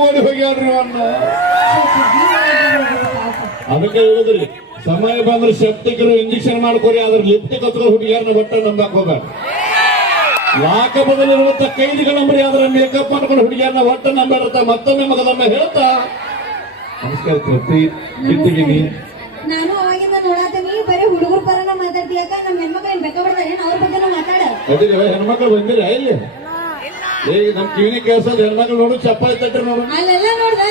ಓಡಿ ಹೋಗ್ಯಾಡ್ರಿ ಅವನ್ನ ಅದಕ್ಕೆ ಹೇಳಿದ್ರಿ ಸಮಯ ಬಂದ್ರೆ ಶಕ್ತಿಕರು ಇಂಜೆಕ್ಷನ್ ಮಾಡ್ಕೊರಿ ಅದ್ರ ಲಿಪ್ಟಿಕ್ ಹತ್ರ ಹುಡುಗಿಯರನ್ನ ಬಟ್ಟ ನಂಬಕ್ ಹೋಗ್ಬೇಡ. ಲಾಕ ಬದಲಿರುವಂತ ಕೈದಿಗಳ ನಂಬರಿ ಅದರ ಮೇಕಪ್ ಮಾಡ್ಕೊಂಡು ಹುಡುಗಿಯರನ್ನ ಒಟ್ಟ ನಂಬಿಡುತ್ತ ಮತ್ತೊಮ್ಮೆ ಮಗದನ್ನ ಹೇಳ್ತಾ? ನಮಸ್ಕಾರ ಕೃತಿ ಇಟ್ಟಿದ್ದೀನಿ ನಾನು ಅವಾಗಿಂದ ನೋಡಾತೀನಿ ಬರೀ ಹುಡುಗರ ಪರನ ಮಾತಾಡ್ತೀಯಾಕ ನಮ್ಮ ಹೆಣ್ಮಕ್ಳು ಏನ್ ಬೇಕಾಗ್ಬಿಡ್ತಾರೆ ಅವ್ರ ಬಗ್ಗೆ ಮಾತಾಡ. ಹೆಣ್ಮಕ್ಳು ಬಂದಿರ ಇಲ್ಲಿ ಈಗ ನಮ್ ಕಿವಿನ ಕೇಳ್ಸಲ್ ಹೆಣ್ಮಕ್ಳು ನೋಡು ಚಪ್ಪಾಳಿ ತಟ್ರಿ ನೋಡು. ಅಲ್ಲೆಲ್ಲ ನೋಡ್ದ.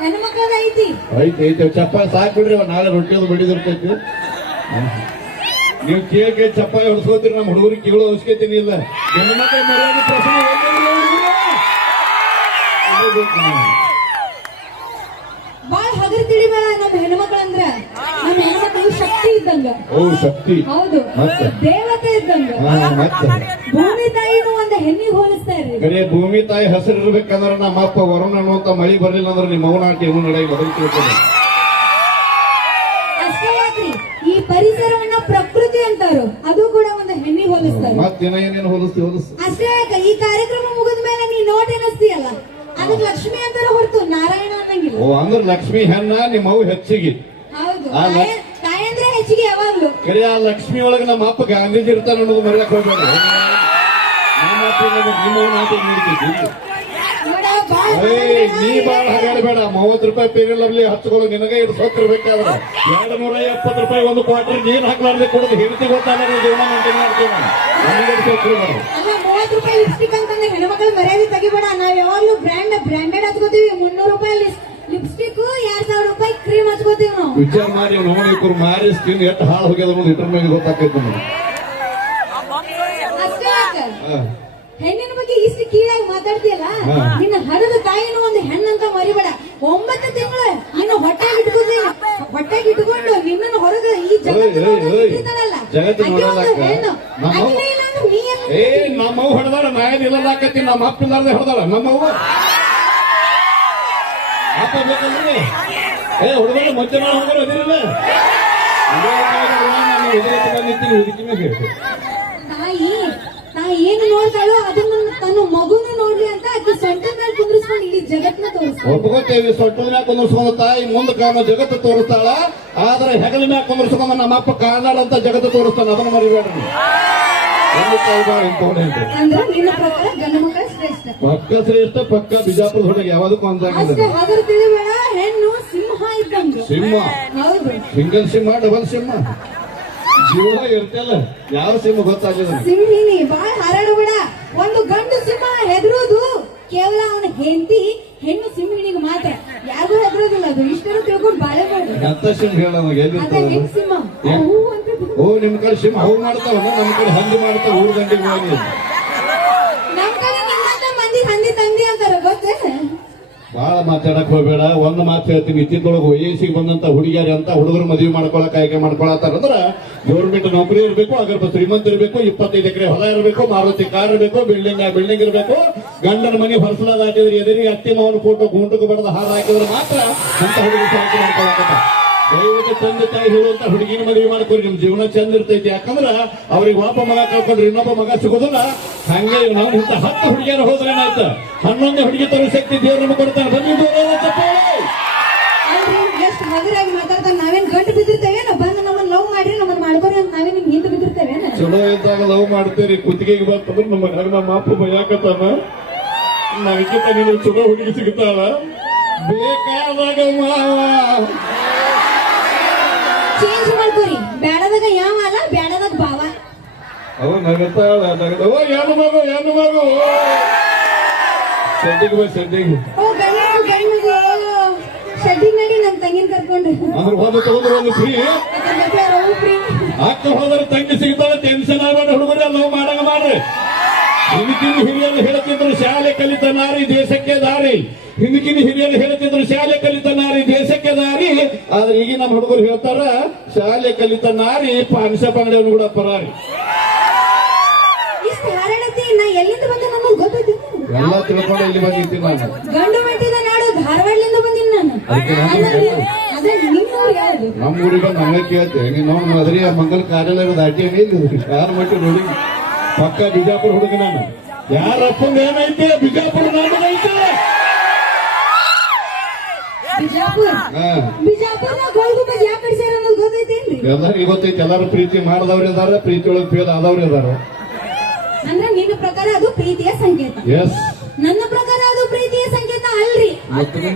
ಹೆಣ್ಮಕ್ಳದ ಐತಿ. ಐತಿ ಐತಿ. ಚಪ್ಪಾಳಿ ಸಾಕ್ ಬಿಡ್ರಿ ಅವ್ ನಾಳೆ ರೊಟ್ಟಿ ಅದು ಬಡಿದಿರ್ತೈತಿ ನೀವು ಕೇಳಿ ಕೇಳಿ ಚಪ್ಪಾಳಿ ಹೊಡ್ಸ್ಕೋತೀರಿ ನಮ್ಮ ಹುಡುಗರಿಗೆ ಕೇಳೋ ಅವಶ್ಯಕತೆ ಇಲ್ಲ. ಹೆಣ್ಮಕ್ಳ ಮರ್ಯಾದೆ ಪ್ರಶ್ನೆ. ಬಾಳ ಹಗರ್ ತಿಳಿಬೇಡ ನಮ್ಮ ಹೆಣ್ಮಕ್ಳಂದ್ರ. ಶಕ್ತಿ ಇದ್ದಂಗ. ಓ ಶಕ್ತಿ. ಹೌದು. ದೇವತೆ ಇದ್ದಂಗ. ಭೂಮಿ ತಾಯಿನೂ ಒಂದು ಹೆಣ್ಣಿಗೆ ಹೋಲಿಸ್ತಾರೆ ಕರೆ ಭೂಮಿ ತಾಯಿ ಹಸಿರು ಇರ್ಬೇಕಂದ್ರೆ ನಮ್ಮ ಅಪ್ಪ ವರುಣ ಅಂತ ಮಳಿ ಬರ್ಲಿಲ್ಲ ಅಂದ್ರೆ ನಿಮ್ಮ ಆಟ ಇವನು ನಡೆಯ ಮೊದಲು ತಿಳ್ಕೊಂಡು ಅಷ್ಟೇ ಯಾಕ್ರಿ? ಈ ಪರಿಸರವನ್ನ ಪ್ರಕೃತಿ ಅಂತಾರು ಅದು ಕೂಡ ಒಂದು ಹೆಣ್ಣಿ ಹೋಲಿಸ್ತಾರೆ. ಮತ್ತೇನ ಏನೇನು ಹೋಲಿಸ್ತಿ ಹೋಲಿಸ್ತಿ ಅಷ್ಟೇ ಯಾಕ ಈ ಕಾರ್ಯಕ್ರಮ ಮುಗಿದ ಮೇಲೆ ನೀ ನೋಟ್ ಎನಿಸ್ತೀಯಲ್ಲ? ಅದಕ್ಕೆ ಲಕ್ಷ್ಮಿ ಅಂತಾರ ಹೊರತು ನಾರಾಯಣ ಅನ್ನಂಗಿಲ್ಲ. ಓ ಅಂದ್ರೆ ಲಕ್ಷ್ಮಿ ಹೆಣ್ಣ ನಿಮ್ಮ ಅವು ಹೆಚ್ಚಿಗೆ. ಹೌದು. ಹೆಚ್ಚಿಗೆ ಯಾವಾಗ್ಲೂ? ಕರೆ ಆ ಲಕ್ಷ್ಮಿ ಒಳಗೆ ನಮ್ಮ ಅಪ್ಪ ಗಾಂಧೀಜಿ ಇರ್ತಾನ ಅನ್ನೋದು ಮರ್ಯಾಕ್ ಹೋಗ್ಬೇಡ. ನಮ್ಮ ಅಪ್ಪ ನಿಮ್ಮ ಅವ್ನ ಆಟ ನಡೀತೈತಿ ನೋಡ, ಬಾಳ ಏಯ್ ನೀ ಬಾಳ ಹಾಗಾಡಬೇಡ. ಮೂವತ್ತು ರೂಪಾಯಿ ಪೀರಿಯಲ್ ಅಲ್ಲಿ ಹಚ್ಕೊಳ್ಳೋ. ನಿನಗೆ ಇದು ಸತ್ತಿರ್ಬೇಕಾದ್ರೆ ಎರಡು ನೂರ ಎಪ್ಪತ್ತು ರೂಪಾಯಿ ಒಂದು ಕ್ವಾರ್ಟರ್ ನೀನ್ ಹಾಕ್ಲಾರ್ದೆ ಕೊಡೋದು ಹೆಂಡತಿ ಗೊತ್ತಾಗ ಜೀವನ ಮೇಂಟೈನ್ ಮಾಡ್ತೀವಿ ಮೂವತ್ತು ರೂಪಾಯಿ ಲಿಪ್ಸ್ಟಿಕ್ ಅಂತಂದ್ರೆ ಹೆಣ್ಮಕ್ಳು ಮರ್ಯಾದೆ ತೆಗಿಬೇಡ. ನಾವ್ ಯಾವಾಗ್ಲೂ ಬ್ರ್ಯಾಂಡ್ ಬ್ರ್ಯಾಂಡೆಡ್ ಹಚ್ಕೋತೀವಿ. ಮುನ್ನೂರು ರೂಪಾಯಿ ಲಿಪ್ಸ್ಟಿಕ್ ವಿಚಾರ ಮಾಡಿ ನೋಡಿ ಇಬ್ಬರು ಮಾರಿ ಸ್ಕಿನ್ ಎಷ್ಟು ಹಾಳು ಹೋಗ್ಯದ ಅನ್ನೋದು ಇದ್ರ ಮೇಲೆ ಗೊತ್ತಾಗ್ತೈತೆ ನಮಗೆ. ಹೆಣ್ಣಿನ ಬಗ್ಗೆ ಇಷ್ಟು ಕೀಳಾಗಿ ಮಾತಾಡ್ತೀಯಲ್ಲ. ನಿನ್ನ ಹರದ ತಾಯಿನೂ ಒಂದು ಹೆಣ್ಣಂತ ಮರಿಬೇಡ. ಒಂಬತ್ತು ತಿಂಗಳು ನಿನ್ನ ಹೊಟ್ಟೆಗೆ ಇಟ್ಕೊಂಡು. ಹೊಟ್ಟೆಗೆ ಇಟ್ಕೊಂಡು ನಿನ್ನನ್ನು ಹೊರಗೆ ಈ ಜಗತ್ತಿನ ಹೆಣ್ಣು. ಇಲ್ಲ ಏ ನಮ್ಮವ್ ಹೊಡೆದಾಳ ನಾಯನ್ ಇಲ್ಲದಾಕತಿ ನಮ್ಮ ಅಪ್ಪ ಇಲ್ಲಾರ್ದೆ ಹೊಡೆದಾಳ. ನಮ್ಮವ್ವ ಅಪ್ಪ ಬೇಕಂದ್ರೆ ಏ ಹುಡುಗರು ನಾವು ಹೋದ್ರೆ ಅದಿರಲ್ಲ ತಾಯಿ ತಾಯಿ ಏನು ನೋಡ್ತಾಳೋ ಅದನ್ನ ತನ್ನ ಮಗುನ ನೋಡ್ಲಿ ಅಂತ ಆಕೆ ಸೊಂಟ ಮೇಲೆ ಕುಂದ್ರಿಸ್ಕೊಂಡು ಇಡೀ ಜಗತ್ನ ತೋರಿಸ್ತಾಳೆ. ಒಪ್ಕೋತೇವಿ ಸೊಂಟದ ಮ್ಯಾಗ ಕುಂದ್ರಿಸ್ಕೊಂಡು ತಾಯಿ? ಮುಂದೆ ಕಾಣೋ ಜಗತ್ತು ತೋರಿಸ್ತಾಳ. ಆದ್ರೆ ಹೆಗಲ ಮ್ಯಾಗ ಕುಂದ್ರಿಸ್ಕೊಂಡು ನಮ್ಮ ಅಪ್ಪ ಕಾಣಾಳ ಅಂತ ಜಗತ್ತು ತೋರಿಸ್ತಾನೆ. ಅದನ್ನ ಮರಿಬೇಡ್ರಿ ಅಂದ್ರೆ ನಿನ್ನ ಪ್ರಕಾರ ಗಂಡು ಮಕ್ಕಳ ಶ್ರೇಷ್ಠ. ಪಕ್ಕ ಶ್ರೇಷ್ಠ ಪಕ್ಕ ಬಿಜಾಪುರ ಹೊರಗೆ ಯಾವ್ದಕ್ಕೂ ಅಷ್ಟೇ ಅಂದಾಗಿದೆ ಹಾಗಾದ್ರೆ ತಿಳಿಬೇಡ ಹೆಣ್ಣು ಸಿಂಹ ಇದ್ದಂಗೆ. ಸಿಂಹ. ಹೌದು. ಸಿಂಗಲ್ ಸಿಂಹ ಡಬಲ್ ಸಿಂಹ. ಜೀವ ಇರ್ತಲ್ಲ ಯಾವ ಸಿಂಹ ಗೊತ್ತಾಗಲಿಲ್ಲ ಸಿಂಹಿನಿ ಬಾಳ ಹಾರಾಡಬೇಡ ಒಂದು ಗಂಡು ಸಿಂಹ ಹೆದರೋದು ಕೇವಲ ಅವನ ಹೆಂಡತಿ ಹೆಣ್ಣು ಸಿಂಹಿಣಿಗೆ ಮಾತ್ರ. ಯಾರಿಗೂ ಹೆದರೋದಿಲ್ಲ. ಅದು ಇಷ್ಟನ್ನು ತಿಳ್ಕೊಂಡು ಬಾಳೆ ಬೇಡ ಎಂತ ಸಿಂಹ ಹೇಳ ಎಲ್ಲಿ ಸಿಂಹ. ಅವು ಅಂತ ಓ ನಿಮ್ ಕಡೆ ಸಿಂಹ ಹೂ ಮಾಡ್ತಾವ ನಮ್ ಕಡೆ ಹಂದಿ ಮಾಡ್ತಾವ ಊರ್ ಗಂಡಿ ಹೋಗಿ ಬಹಳ ಮಾತಾಡಕ್ ಹೋಗ್ಬೇಡ ಒಂದ್ ಮಾತು ಹೇಳ್ತೀನಿ ಇತ್ತಿದ್ದೊಳಗೆ ವಯಸ್ಸಿಗೆ ಬಂದಂತ ಹುಡುಗಿಯರು ಅಂತ ಹುಡುಗರು ಮದುವೆ ಮಾಡ್ಕೊಳಕ್ ಆಯ್ಕೆ ಮಾಡ್ಕೊಳತ್ತಾರ? ಅಂದ್ರ ಗೌರ್ಮೆಂಟ್ ನೌಕರಿ ಇರಬೇಕು ಅಗರ್ಭ ಶ್ರೀಮಂತ ಇರಬೇಕು ಇಪ್ಪತ್ತೈದು ಎಕರೆ ಹೊಲ ಇರಬೇಕು ಮಾರುತಿ ಕಾರ್ ಇರಬೇಕು ಬಿಲ್ಡಿಂಗ್ ಬಿಲ್ಡಿಂಗ್ ಇರಬೇಕು ಗಂಡನ ಮನೆ ಹೊರಸಲಾದ ಹಾಕಿದ್ರೆ ಎದುರಿಗೆ ಅತ್ತಿ ಮಾವನ ಫೋಟೋ ಗುಂಟಕ್ಕೆ ಬಡದ ಹಾರ ಹಾಕಿದ್ರೆ ಮಾತ್ರ ಅಂತ ಹುಡುಗರು ದಯವಿಟ್ಟು ತಂದೆ ತಾಯಿ ಹೇಳುವಂತ ಹುಡುಗಿನ ಮದುವೆ ಮಾಡ್ಕೊರಿ ನಿಮ್ ಜೀವನ ಚಂದ ಇರ್ತೈತಿ. ಯಾಕಂದ್ರ ಅವ್ರಿಗೆ ವಾಪ ಮಗ ಕಳ್ಕೊಂಡ್ರೆ ಇನ್ನೊಬ್ಬ ಮಗ ಸಿಗೋದಿಲ್ಲ. ಹಂಗೆ ನಾವು ಇಂತ ಹತ್ತು ಹುಡುಗಿಯರು ಹೋದ್ರೆ ಏನಾಯ್ತು? ಹನ್ನೊಂದು ಹುಡುಗಿ ತರೋ ಶಕ್ತಿ ದೇವ್ರ ನಮ್ಗೆ ಕೊಡ್ತಾನೆ. ಬನ್ನಿ ಎಷ್ಟು ಹಗರಾಗಿ ಮಾತಾಡ್ತಾರ ನಾವೇನ್ ಗಂಟು ಬಿದ್ದಿರ್ತೇವೇನ? ಬಂದು ನಮ್ಮನ್ನ ಲವ್ ಮಾಡ್ರಿ ನಮ್ಮನ್ನ ಮಾಡ್ಕೊರಿ ಅಂತ ನಾವೇ ನಿಮ್ ಹಿಂದೆ ಬಿದ್ದಿರ್ತೇವೇನ? ಚಲೋ ಇದ್ದಾಗ ಲವ್ ಮಾಡ್ತೀರಿ. ಕುತ್ತಿಗೆಗೆ ಬರ್ತಂದ್ರೆ ನಮ್ಮ ನಮ್ಮ ಅಪ್ಪ ಭಯಾಕತ್ತಾನ ನನಗಿಂತ ನೀನು ಚಲೋ ಹುಡುಗಿ ಸಿಗ್ತಾಳ. ಬೇಕಾದಾಗ ಮಾವ. ಚೇಂಜ್ ಮಾಡ್ಕೋರಿ. ಬ್ಯಾಡದಾಗ ಯಾವ ಅಲ್ಲ ಬ್ಯಾಡದಾಗ ಭಾವ. ಅವ ನಗತಾಳ ನಗದ ಓ ಏನು ಮಗು ಏನು ಮಗು. ಸದ್ದಿಗೆ ಬೈ ಸದ್ದಿಗೆ ಓ ಗಂಡು ಗಂಡು ಶೆಡ್ಡಿ ನಡಿ ನನ್ ತಂಗಿನ ಕರ್ಕೊಂಡು. ಅಂದ್ರೆ ಹೋದ ತಗೊಂಡ್ರೆ ಒಂದು ಫ್ರೀ ಅಕ್ಕ ಹೋದ್ರೆ ತಂಗಿ ಸಿಗ್ತಾಳೆ ಟೆನ್ಷನ್ ಆಗಬೇಡ ಹುಡುಗರು ನಾವು ಮಾಡಂಗ ಮಾಡ್ರಿ. ಹಿಂದಿನ ಹಿರಿಯರು ಹೇಳುತ್ತಿದ್ರು ಶಾಲೆ ಕಲಿತ ನಾರಿ ದೇಶಕ್ಕೆ ದಾರಿ. ಹಿಂದಿನ ಹಿರಿಯರು ಹೇಳ್ತಿದ್ರು ಶಾಲೆ ಕಲಿತ ಆದ್ರೆ ಈಗ ನಮ್ಮ ಹುಡುಗರು ಹೇಳ್ತಾರ ಶಾಲೆ ಕಲಿತ ನಾರಿ ಪಾಂಶ ಬಂಗಡಿಯವ್ರು ಕೂಡ ಪರಾರಿ. ಇಷ್ಟು ಹಾರಾಡತಿ ನಾ ಎಲ್ಲಿಂದ ಬಂದೆ ನಮಗೆ ಗೊತ್ತೈತಿ? ಎಲ್ಲ ತಿಳ್ಕೊಂಡು ಇಲ್ಲಿ ಬಂದಿದ್ದೀನಿ ನಾನು. ಗಂಡು ಮೆಟ್ಟಿದ ನಾಡು ಧಾರವಾಡಲಿಂದ ಬಂದಿನಿ ನಾನು. ಅದಕ್ಕೆ ನಾನು ಅದೇ ನಿಮ್ಮೂರು ಯಾವ್ದು? ನಮ್ಮ ಊರಿಗೆ ಬಂದು ಹಂಗ ಕೇಳ್ತೆ ನೀನು ನೋಡಿ ಮದ್ರಿ ಆ ಮಂಗಲ ಕಾರ್ಯಾಲಯದ ದಾಟಿ ಇಲ್ಲ? ಯಾರು ಮಟ್ಟಿ ನೋಡಿ? ಪಕ್ಕ ಬಿಜಾಪುರ ಹುಡುಗ ನಾನು. ಯಾರಪ್ಪಂದ ಏನೈತೆ ಬಿಜಾಪುರ ನಾಡೈತೆ ಬಿಜಾಪುರ್ ಎಲ್ಲರಿಗೂ ಗೊತ್ತೈತಿ ಎಲ್ಲಾರು ಪ್ರೀತಿ ಮಾಡದವ್ರು ಇದಾರೆ ಪ್ರೀತಿ ಒಳಗೆ ಫೇಲ್ ಆದವ್ರು ಇದಾರೆ. ಅಂದ್ರೆ ನಿನ್ನ ಪ್ರಕಾರ ಅದು ಪ್ರೀತಿಯ ಸಂಕೇತ. ಎಸ್ ನನ್ನ ಪ್ರಕಾರ ಅದು ಪ್ರೀತಿಯ ಸಂಕೇತ ಅಲ್ರಿ. ರೀ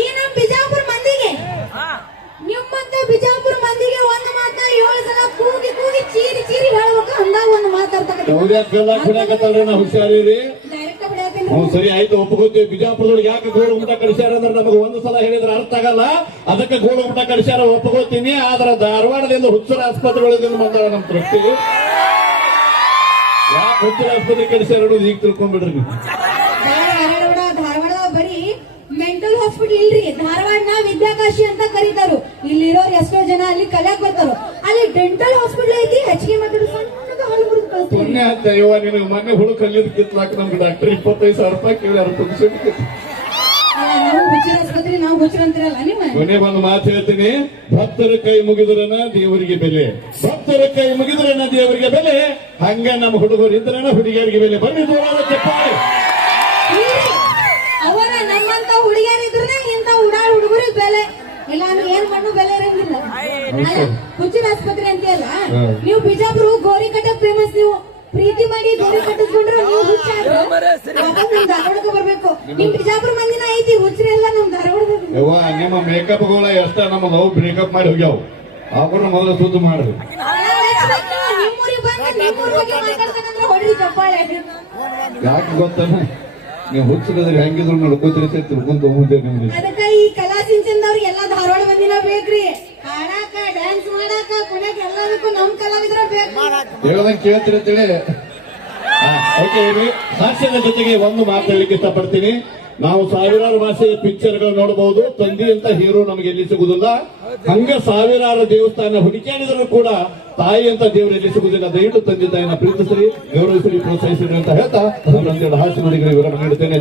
ಈ ನಮ್ ಬಿಜಾಪುರ ಮಂದಿಗೆ ನಿಮ್ಮಂತ ಬಿಜಾಪುರ ಮಂದಿಗೆ ಒಂದು ಮಾತ ಏಳು ಸಲ ಕೂಗಿ ಕೂಗಿ ಚೀರಿ ಚೀರಿ ಹೇಳ್ಬೇಕು ಅಂದಾಗ ಒಂದು ಮಾತಾಡ್ತಾರೆ ಹುಷಾರಿರಿ. ಸರಿ ಆಯ್ತು ಒಪ್ಪಗೋತೀವಿ ಬಿಜಾಪುರದೊಳಗೆ ಯಾಕೆ ಗೋಳು ಊಟ ಕಳಿಸ್ಯಾರ ಅಂದ್ರೆ ನಮಗೆ ಒಂದು ಸಲ ಹೇಳಿದ್ರೆ ಅರ್ಥ ಆಗಲ್ಲ. ಅದಕ್ಕೆ ಗೋಳು ಊಟ ಕಳಿಸ್ಯಾರ ಒಪ್ಪಗೋತೀನಿ ಆದ್ರೆ ಧಾರವಾಡದಿಂದ ಹುಚ್ಚರ ಆಸ್ಪತ್ರೆಗಳಿಂದ ಬಂದಾವ ನಮ್ಮ ತೃಪ್ತಿ. ಯಾಕೆ ಹುಚ್ಚರ ಆಸ್ಪತ್ರೆ ಕಳಿಸ್ಯಾರ ಅನ್ನೋದು ಈಗ ತಿಳ್ಕೊಂಡ್ಬಿಡ್ರಿ ನೀವು. ಮೆಂಟಲ್ ಹಾಸ್ಪಿಟಲ್ ಇಲ್ರಿ. ಧಾರವಾಡನ ವಿದ್ಯಾಕಾಶಿ ಅಂತ ಕರೀತಾರು. ಇಲ್ಲಿರೋರು ಎಷ್ಟೋ ಜನ ಅಲ್ಲಿ ಕಲಿಯಾಕ್ ಬರ್ತಾರು. ಅಲ್ಲಿ ಡೆಂಟಲ್ ಹಾಸ್ಪಿಟಲ್ ಐತಿ, ಹೆಚ್ಚಿಗೆ ಪುಣ್ಯ ಅಂತ ನಿನಗೆ ಮೊನ್ನೆ ಹುಳು ಕಲ್ಲಿದ್ ಕಿತ್ಲಾಕ ನಮ್ಗೆ ಡಾಕ್ಟರ್ ಇಪ್ಪತ್ತೈದು ಸಾವಿರ ರೂಪಾಯಿ ಕೇಳಿ ಹುಚ್ಚರಂತಿರಲ್ಲ ನಿಮ್ಮ ಕೊನೆ ಒಂದು ಮಾತು ಹೇಳ್ತೀನಿ. ಭಕ್ತರ ಕೈ ಮುಗಿದ್ರನ ದೇವರಿಗೆ ಬೆಲೆ. ಭಕ್ತರ ಕೈ ಮುಗಿದ್ರನ ದೇವರಿಗೆ ಬೆಲೆ. ಹಂಗ ನಮ್ಮ ಹುಡುಗರು ಇದ್ರನ ಹುಡುಗಿಯರಿಗೆ ಬೆಲೆ. ಬನ್ನಿ ದೂರ ಚಪ್ಪಾಳೆ. ಅವರ ನಮ್ಮಂತ ಹುಡುಗಿಯರಿದ್ರೆ ಇಂತ ಉಡಾಳ ಹುಡುಗರಿಗೆ ಬೆಲೆ. ಇಲ್ಲ ಅಂದ್ರೆ ಏನ್ ಮಣ್ಣು ಬೆಲೆ ಇರಂಗಿಲ್ಲ ಹುಚ್ಚಿನ ಆಸ್ಪತ್ರೆ ಅಂತೀಯಲ್ಲ ಹ್ಮ್. ನೀವು ಬಿಜಾಪುರ ಗೋರಿ ಕಟ್ಟಕ್ ಫೇಮಸ್ ನೀವು. ಪ್ರೀತಿ ಮಾಡಿ ಗೋರಿ ಕಟ್ಟಿಸ್ಕೊಂಡ್ರೆ ನೀವು ಹುಚ್ಚ ಆದ್ರೆ? ವಾಪಸ್ ನಮ್ ಧಾರವಾಡಕ್ಕೆ ಬರ್ಬೇಕು. ನಿಮ್ ಬಿಜಾಪುರ ಮಂದಿನ ಐತಿ ಹುಚ್ಚರೆಲ್ಲ ನಮ್ ಧಾರವಾಡ ಯವ್ವ ನಿಮ್ಮ ಮೇಕಪ್ಗಳ ಎಷ್ಟ ನಮ್ಮ ಲವ್ ಬ್ರೇಕಪ್ ಮಾಡಿ ಹೋಗ್ಯಾವ? ಅವ್ರನ್ನ ಮೊದಲು ಸುದ್ದು ಮಾಡ್ರಿ ನಿಮ್ಮೂರಿಗೆ ಬಂದು ನಿಮ್ಮೂರ್ ಬಗ್ಗೆ ಮಾತಾಡ್ತಾನಂದ್ರೆ ಹೊಡ್ರಿ ಚಪ್ಪಾಳೆ ಯಾಕೆ ಗೊತ್ತಾನ ನೀವು ಹುಚ್ಚಿದ್ರೆ ಹೆಂಗಿದ್ರು ನಡ್ಕೋತೀರಿ ತಿಳ್ಕೊಂಡು ಹೋಗ್ಬಿಟ್ಟೆ ನಿಮ್ಗೆ. ಅದಕ್ಕ ಈ ಕಲಾ ಸಿಂಚನ್ ಎಲ್ಲಾ ಧಾರವಾಡ ಮಂದಿನ ಬೇಕ್ರಿ. ಕೊನೆಗೆ ಎಲ್ಲದಕ್ಕೂ ನಮ್ ಹಾಸ್ಯದ ಜೊತೆಗೆ ಒಂದು ಮಾತು ಹೇಳಲಿಕ್ಕೆ ಇಷ್ಟಪಡ್ತೀನಿ. ನಾವು ಸಾವಿರಾರು ಭಾಷೆಯ ಪಿಕ್ಚರ್ಗಳು ನೋಡಬಹುದು. ತಂದಿ ಅಂತ ಹೀರೋ ನಮಗೆ ಎಲ್ಲಿ ಸಿಗುದಿಲ್ಲ ಹಂಗ ಸಾವಿರಾರು ದೇವಸ್ಥಾನ ಹುಡುಕಾಡಿದ್ರು ಕೂಡ ತಾಯಿ ಅಂತ ದೇವರು ಎಲ್ಲಿ ಸಿಗುದಿಲ್ಲ ದಯವಿಟ್ಟು ತಂದೆ ತಾಯಿನ ಪ್ರೀತಿಸಿರಿ, ಗೌರವಿಸಿರಿ, ಪ್ರೋತ್ಸಾಹಿಸಿರಿ ಅಂತ ಹೇಳ್ತಾ ಹಾಸ್ಯ ನುಡಿಗಳಿಗೆ ವಿವರ ನೀಡುತ್ತೇನೆ.